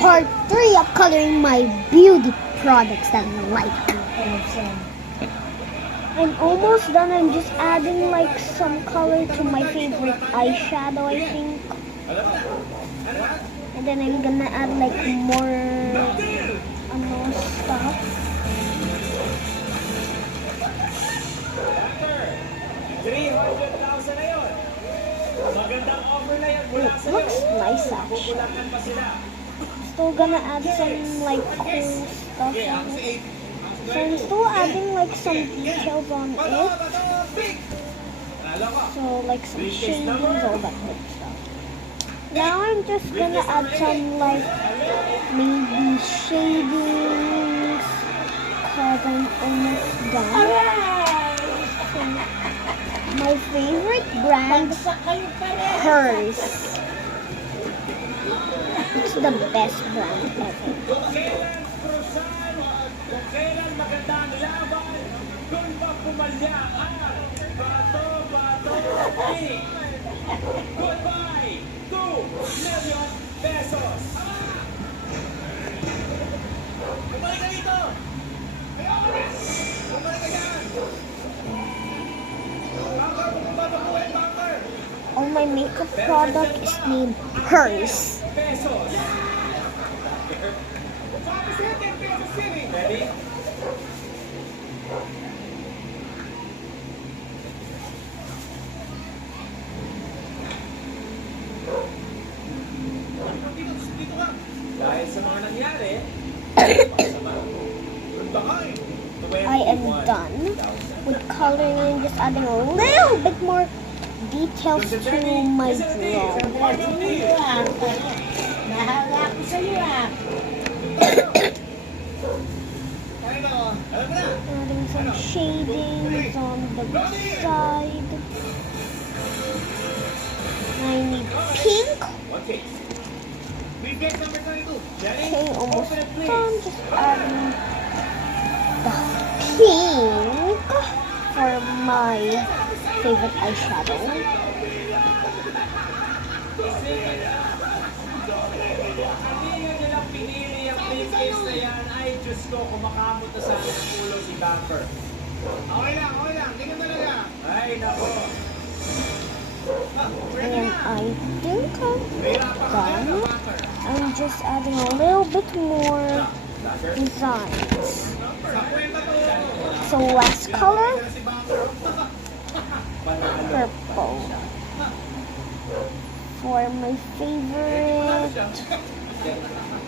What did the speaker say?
part 3 of coloring my beauty products that I like. I'm almost done. I'm just adding like some color to my favorite eyeshadow, I think. And then I'm gonna add like more stuff. It looks nice actually. Still gonna add some like cool stuff on it. So I'm still adding like some details on it. So like some shadings, all that good stuff. Now I'm just gonna add some like maybe shadings because I'm almost done. So, my favorite brand, Hers. It's the best brand ever. Goodbye! 2 million pesos! Bumalik ka dito! Bumalik ka dyan! Bunker! Babakuhin, bunker! Oh, my makeup product is named Hers. Pesos! 10 pesos sini! Ready? Dahil sa mga nangyari, I am done with coloring and just adding a little bit more details to my drawing. Adding some shadings on the side. I need pink. Okay, almost done. Just adding the pink for my favorite eyeshadow. nilang pinili ang briefcase na yan, ay Diyos ko, kumakamot na sana ang ulo si Bumper. Okay lang. Tingnan talaga. Ay, nako. And I think I'm done. I'm just adding a little bit more designs. So last color, purple. For my favorite